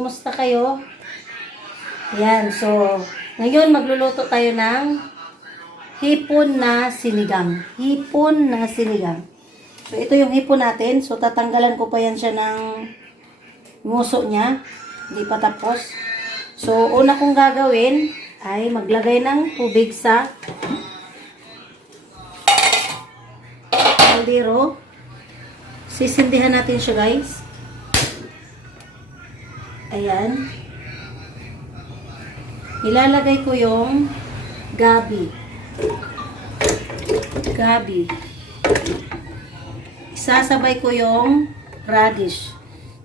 kumusta kayo? Yan, so, ngayon magluluto tayo ng hipon na sinigang. Hipon na sinigang. So, ito yung hipon natin. So, tatanggalan ko pa yan siya ng nguso niya. Hindi pa tapos. So, una kong gagawin ay maglagay ng tubig sa kaldero. Sisindihan natin siya, guys. Ayan. Ilalagay ko yung gabi. Gabi. Isasabay ko yung radish.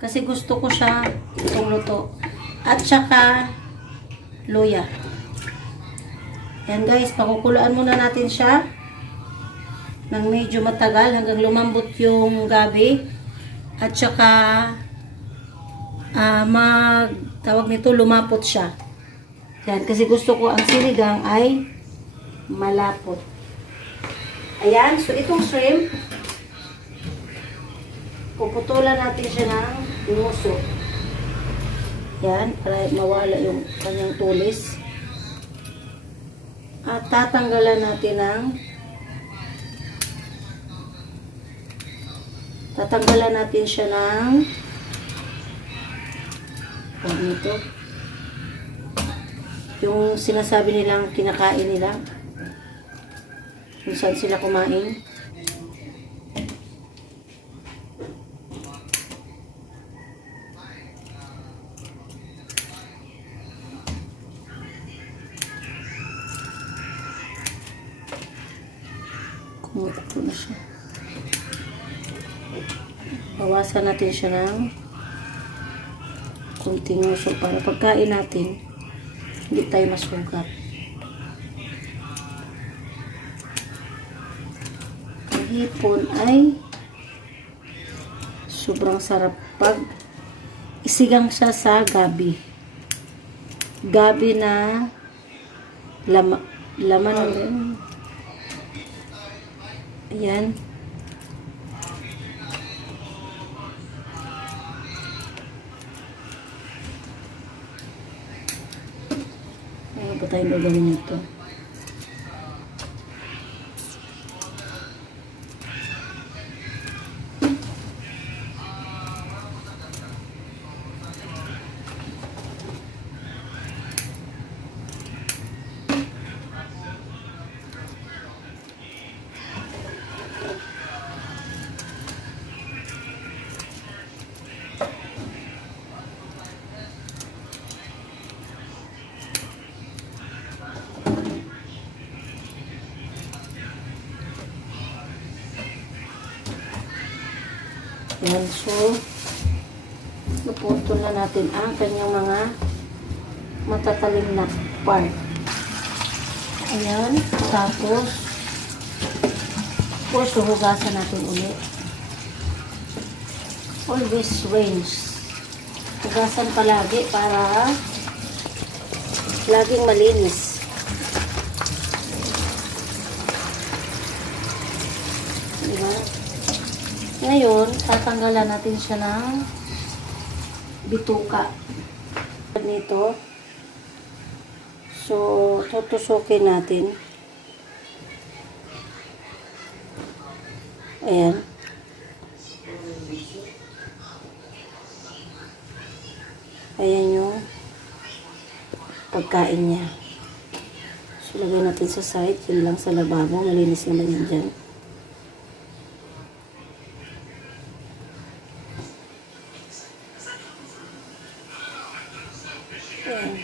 Kasi gusto ko siya itong luto. At saka luya. Ayan guys, pakukulaan muna natin siya ng medyo matagal hanggang lumambot yung gabi. At saka tawag nito, lumapot siya. Yan, kasi gusto ko ang sinigang ay malapot. Ayan, so itong shrimp, puputulan natin siya ng nguso. Yan, para mawala yung kanyang tulis. At tatanggalan natin siya ng ito. Yung sinasabi nilang kinakain nila. Kung saan sila kumain. Kumukulo na siya. Bawasan natin siya ng kunting nguso para pagkain natin hindi tayo masugat. Ang hipon ay sobrang sarap pag isigang siya sa gabi. Gabi na laman din. Ayan. Ano ba tayong gagawin nito? Yan, so naputol na natin ang kanyang mga matatalim na part. Ayan, tapos hugasan natin ulit. Always rinse. Hugasan palagi para laging malinis. Diba? Ngayon, tatanggalan natin siya ng bituka. Nito. So, tutusukin natin. Ayan. Ayan yung pagkain niya. So, lagay natin sa side. Yun lang sa lababo. Malinis naman yan dyan. Ayan.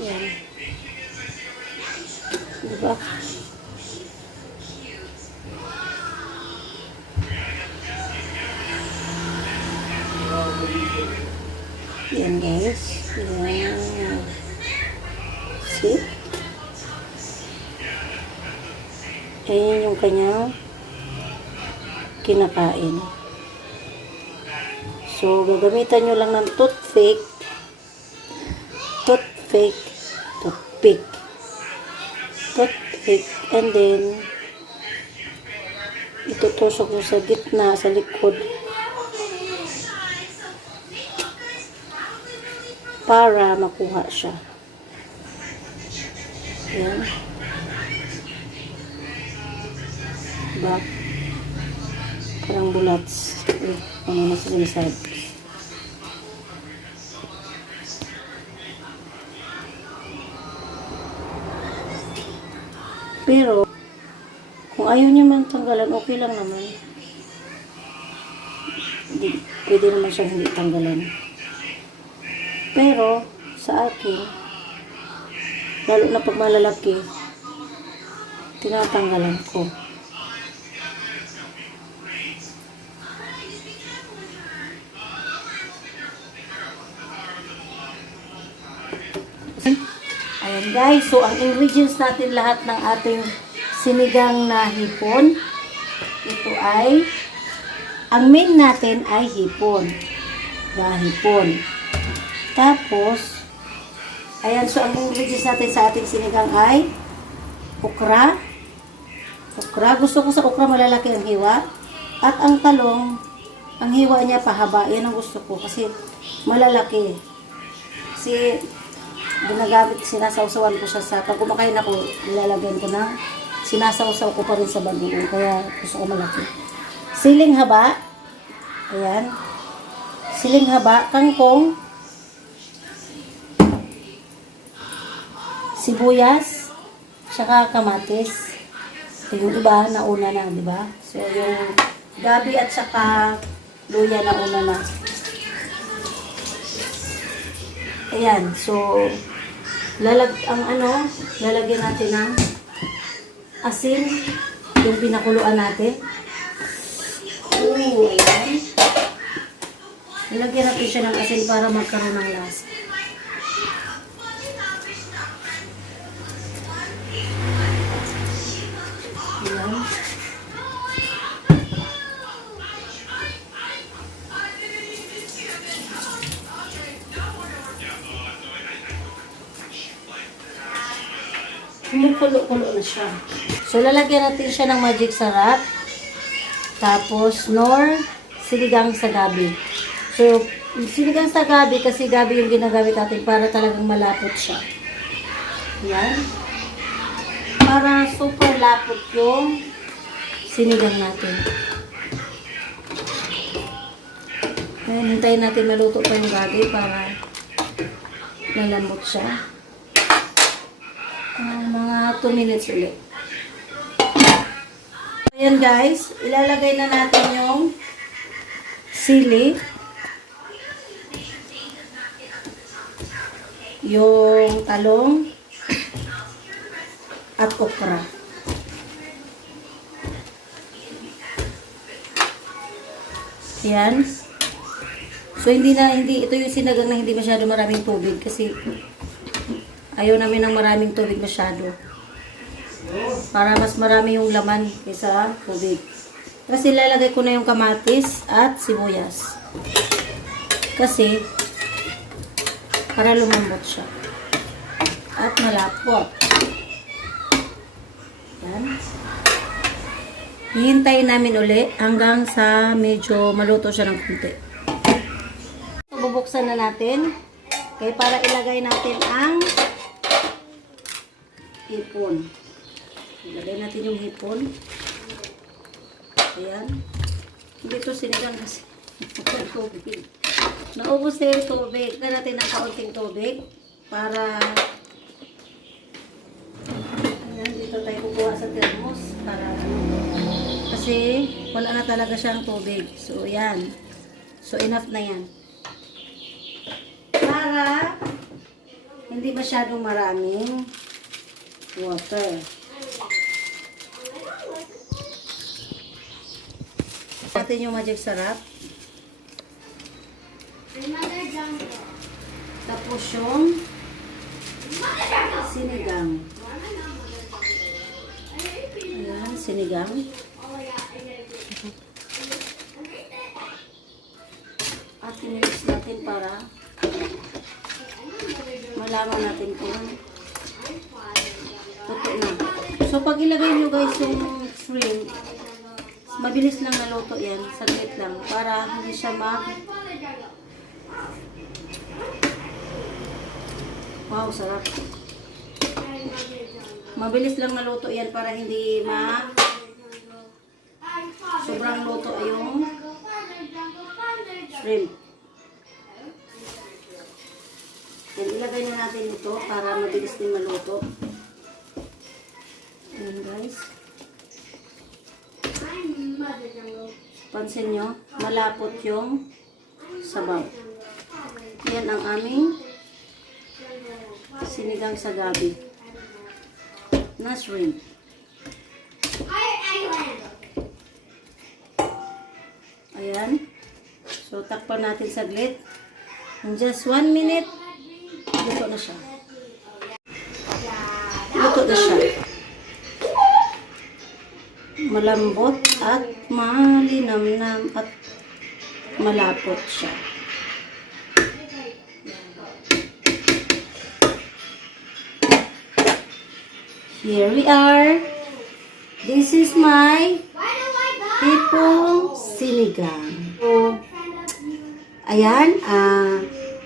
Ayan. Diba? Ayan guys. Ayan. See? Ayan yung kanyang kinakain. So, gagamitan nyo lang ng toothpick toothpick. Toothpick. Toothpick. And then, itutusok mo sa gitna, sa likod. Para makuha siya. Ayan. Diba? Parang bulats. Ano na sinasabi. Pero, kung ayaw niya man tanggalan, okay lang naman. Pwede naman siyang hindi tanggalan. Pero, sa akin, lalo na pag malalaki, tinatanggalan ko. Ayan guys, so ang ingredients natin lahat ng ating sinigang na hipon, ito ay, ang main natin ay hipon. Hipon. Tapos, ayan, so ang ingredients natin sa ating sinigang ay okra. Okra, gusto ko sa okra malalaki ang hiwa. At ang talong, ang hiwa niya pahaba. Yan ang gusto ko kasi malalaki. Kasi ginagamit, sinasawsawan ko siya sa, pag kumakain ako, nilalagyan ko na, sinasawsaw ko pa rin sa bagoong, kaya gusto ko malaki. Siling haba, ayan, siling haba, kangkong, sibuyas, saka kamatis. Yung iba, nauna na, di ba? So, yung gabi at saka luya nauna na. Ayan, so, lalagyan natin ng asin, yung pinakuluan natin. Ayan. Lalagyan natin siya ng asin para magkaroon ng lasa. Ayan. Kumukulo-kulo na siya. So, lalagyan natin siya ng magic sarap. Tapos, nor sinigang sa gabi. So, sinigang sa gabi, kasi gabi yung ginagamit natin para talagang malapot siya. Yan. Para super lapot yung sinigang natin. Ayan, hintayin natin maluto pa yung gabi para lalambot siya. Mga 2 minutes ulit. Ayan guys, ilalagay na natin yung sili, yung talong, at okra. Ayan. So, ito yung sinagang na hindi masyado maraming tubig kasi ayaw namin ng maraming tubig masyado. Para mas marami yung laman kaysa tubig. Kasi lalagay ko na yung kamatis at sibuyas. Kasi, para lumambot siya. At malapot. Yan. Hihintayin namin uli hanggang sa medyo maluto siya ng kunti. Bubuksan na natin. Okay, para ilagay natin ang hipon. Ilagay natin yung hipon. Ayan. Hindi ito sinigang kasi. Tubig. Naubos na yung tubig. Lagyan natin ng kaunting tubig para ayan, dito tayo kukuha sa thermos para kasi wala na talaga siyang tubig. So, ayan. So, enough na yan. Para hindi masyadong maraming water. Natin yung magic sarap. Tapos yung sinigang. Ayan, sinigang. At tinilix natin para malaman natin kung totoo na. So, pag ilagay nyo guys yung shrimp, mabilis lang naluto yan. Saglit lang. Para hindi siya Wow, sarap. Mabilis lang naluto yan para hindi sobrang luto yung shrimp. Yan, ilagay na natin ito para mabilis din maluto. Ayan guys. Pansin nyo, malapot yung sabaw. Yan ang aming sinigang sa gabi na shrimp. Ayan. So, takpan natin saglit. In just 1 minute, luto na siya. Luto na siya. Malambot at malinamnam at malapot siya. Here we are. This is my hipong sinigang. So, ayan.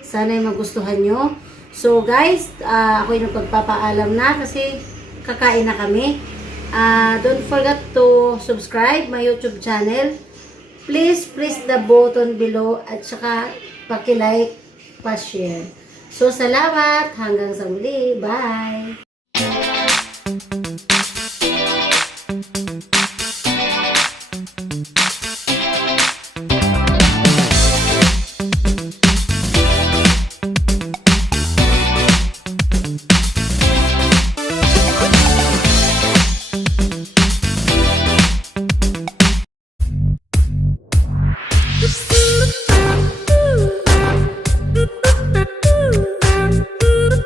Sana'y magustuhan nyo. So guys, ako yung nagpapaalam na kasi kakain na kami. Don't forget to subscribe my YouTube channel. Please press the button below at saka paki-like, pa-share. So salamat. Hanggang sa muli. Bye!